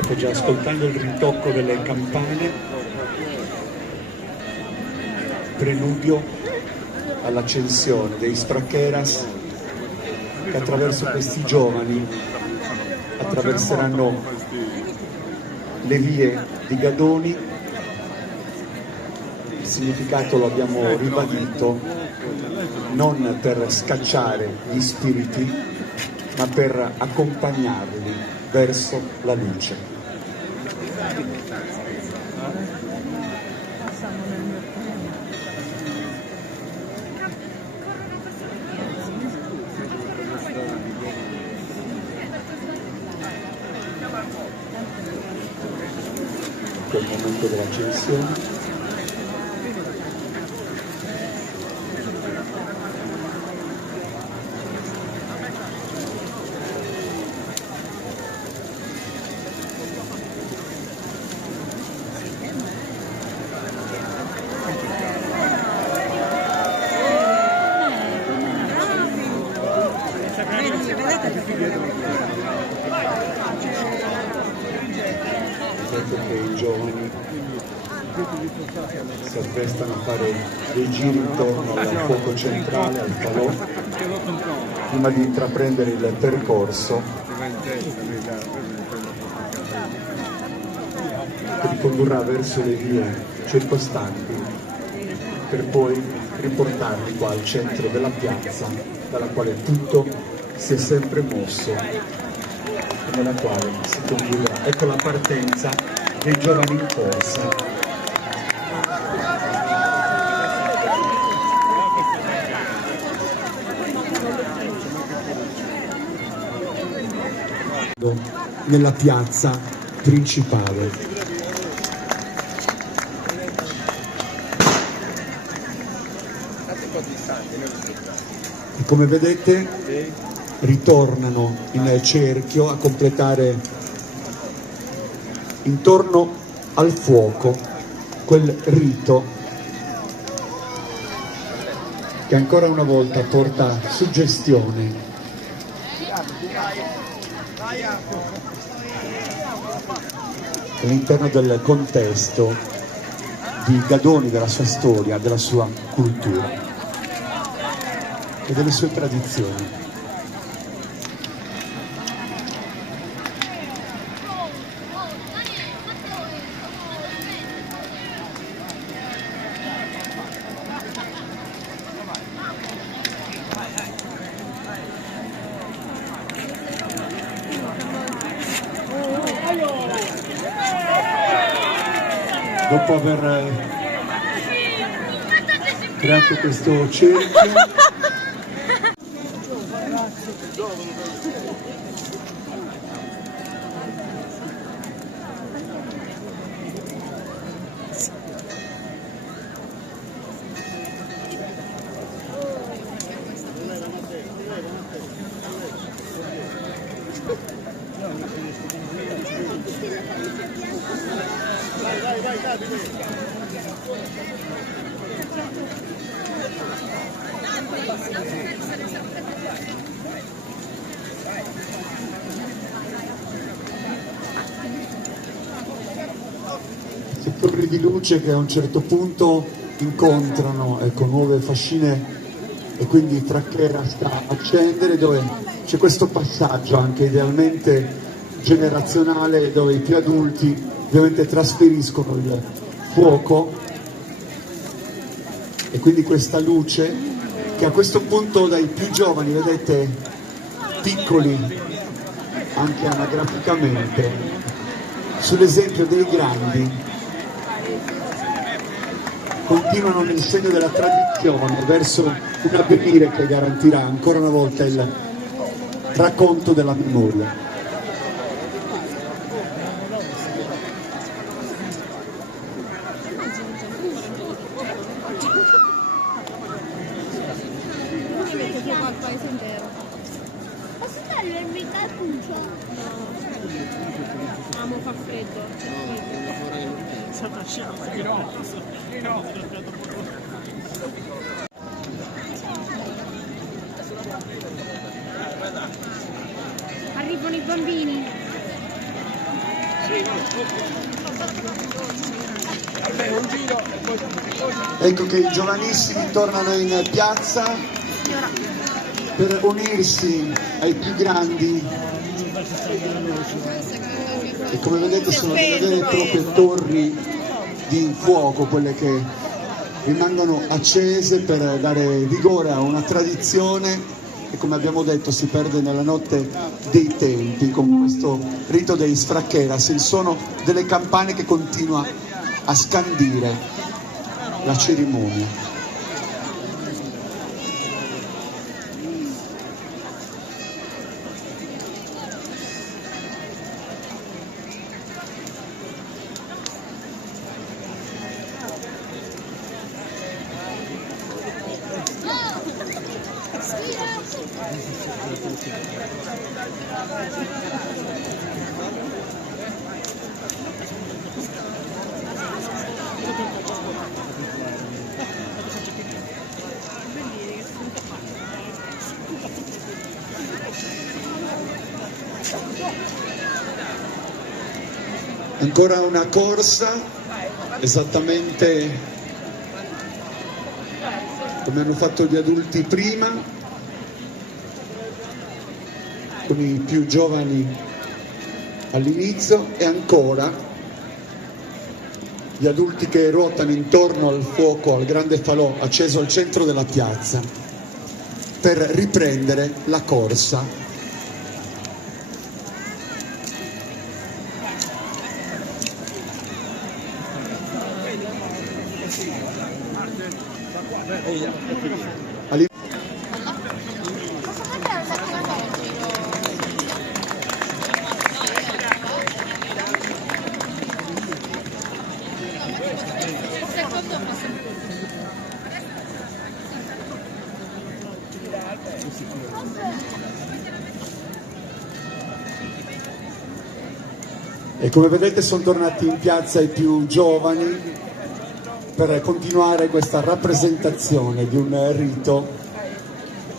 State già ascoltando il ritocco delle campane, preludio all'accensione dei Spracheras che attraverso questi giovani attraverseranno le vie di Gadoni. Il significato lo abbiamo ribadito, non per scacciare gli spiriti, ma per accompagnarli verso la luce. Quel momento dell'accensione. Vedete che i giovani si apprestano a fare dei giri intorno al fuoco centrale, al falò, prima di intraprendere il percorso che li condurrà verso le vie circostanti per poi riportarli qua al centro della piazza dalla quale tutto si è sempre mosso e nella quale si concluderà. Ecco la partenza dei giovani in corsa. Nella piazza principale. E come vedete ritornano in cerchio a completare intorno al fuoco quel rito che ancora una volta porta suggestione all'interno del contesto di Gadoni, della sua storia, della sua cultura e delle sue tradizioni. Dopo aver creato questo cerchio, settori di luce che a un certo punto incontrano nuove fascine e quindi Tracchera sta a accendere, dove c'è questo passaggio anche idealmente generazionale dove i più adulti ovviamente trasferiscono il fuoco e quindi questa luce che a questo punto dai più giovani, vedete, piccoli anche anagraficamente, sull'esempio dei grandi continuano nel segno della tradizione verso un avvenire che garantirà ancora una volta il racconto della memoria. Al paese intero. Posso dare il calcuccio? No. Amo fa freddo. Arrivano i bambini. Ecco che i giovanissimi tornano in piazza per unirsi ai più grandi e come vedete sono delle vere e proprie torri di fuoco, quelle che rimangono accese per dare vigore a una tradizione che, come abbiamo detto, si perde nella notte dei tempi con questo rito dei sfraccheras, il suono delle campane che continua a scandire la cerimonia. Ancora una corsa, esattamente come hanno fatto gli adulti prima, con i più giovani all'inizio, e ancora gli adulti che ruotano intorno al fuoco, al grande falò acceso al centro della piazza, per riprendere la corsa. E come vedete sono tornati in piazza i più giovani per continuare questa rappresentazione di un rito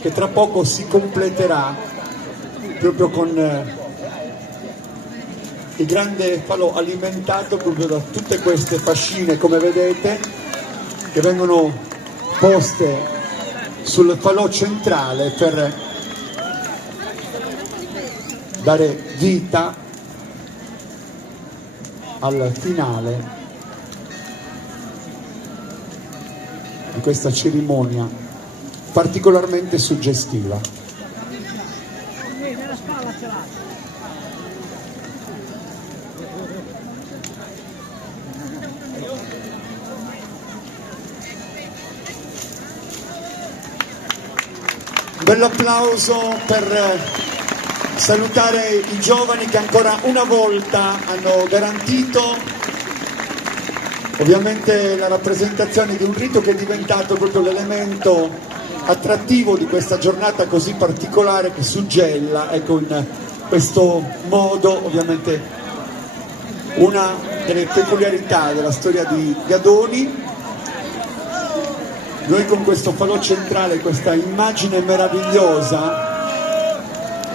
che tra poco si completerà proprio con il grande falò alimentato proprio da tutte queste fascine, come vedete, che vengono poste sul falò centrale per dare vita al finale di questa cerimonia particolarmente suggestiva. Un bello applauso per salutare i giovani che ancora una volta hanno garantito ovviamente la rappresentazione di un rito che è diventato proprio l'elemento attrattivo di questa giornata così particolare che suggella, ecco, in questo modo ovviamente una delle peculiarità della storia di Gadoni. Noi con questo falò centrale, questa immagine meravigliosa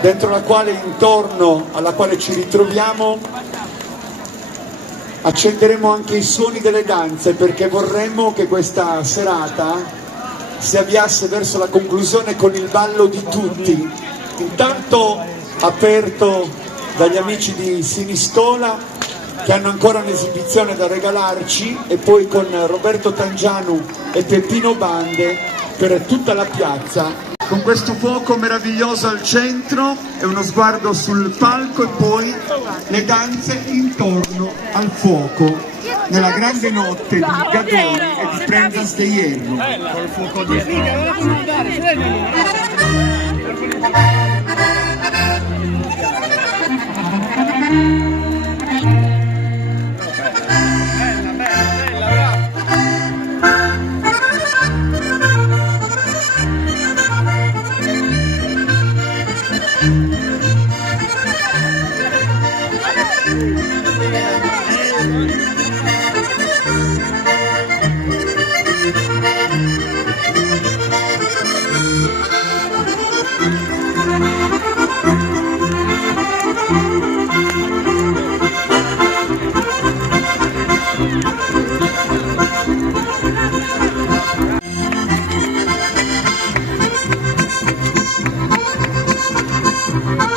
dentro la quale, intorno alla quale ci ritroviamo, accenderemo anche i suoni delle danze, perché vorremmo che questa serata si avviasse verso la conclusione con il ballo di tutti, intanto aperto dagli amici di Siniscola che hanno ancora un'esibizione da regalarci, e poi con Roberto Tangianu e Peppino Bande per tutta la piazza, con questo fuoco meraviglioso al centro e uno sguardo sul palco, e poi le danze intorno al fuoco nella grande notte di Gadoni e di Prendas de Hierro. Col fuoco dietro. Ciao.